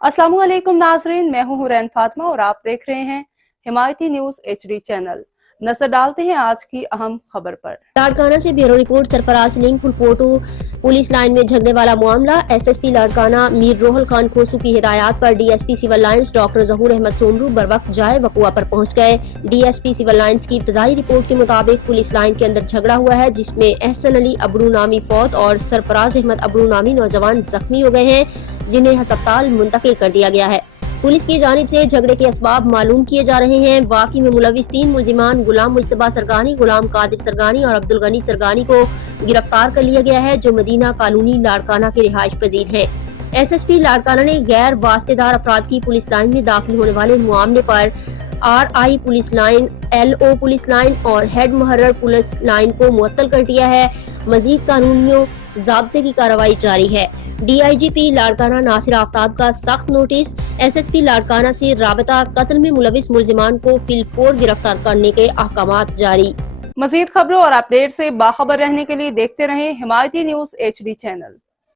अस्सलाम वालेकुम नाजरीन, मैं हूं हुरैन फातिमा और आप देख रहे हैं हिमायती न्यूज HD चैनल। नजर डालते हैं आज की अहम खबर पर। लाड़काना से ब्यूरो रिपोर्ट। सरफराज लिंक फुलपोटू पुलिस लाइन में झगड़े वाला मामला। SSP लाड़काना मीर रोहल खान खोसू की हिदायत पर DSP सिविल लाइन्स डॉक्टर जहूर अहमद सोमरू बरवक्त जाए वकुआ पर पहुंच गए। DSP सिविल लाइन्स की इब्तदाई रिपोर्ट के मुताबिक पुलिस लाइन के अंदर झगड़ा हुआ है, जिसमें एहसन अली अबरू नामी फौत और सरफराज अहमद अबरू नामी नौजवान जख्मी हो गए हैं, जिन्हें अस्पताल मुंतकिल कर दिया गया है। पुलिस की जानिब से झगड़े के असबाब मालूम किए जा रहे हैं। वाक़ई में मुलविस 3 मुल्जिमान गुलाम मुजतबा सरगानी, गुलाम कादिर सरगानी और अब्दुल गनी सरगानी को गिरफ्तार कर लिया गया है, जो मदीना कॉलोनी लाड़काना के रिहाइश पजीर हैं। SSP लाड़काना ने गैर वास्तेदार अफराद की पुलिस लाइन में दाखिल होने वाले मामले पर RI police line, LO police line और हेड मुहर्रर पुलिस लाइन को मुअत्तल कर दिया है। मजीद कानूनियों ज़ाब्ते की कार्रवाई जारी है। DIGP लाड़काना नासिर आफ्ताब का सख्त नोटिस। SSP लाड़काना से राबता कत्ल में मुलविस मुल्जिमान को फिलफोर गिरफ्तार करने के अहकामात जारी। मजीद खबरों और अपडेट से बाखबर रहने के लिए देखते रहें हिमायती न्यूज HD चैनल।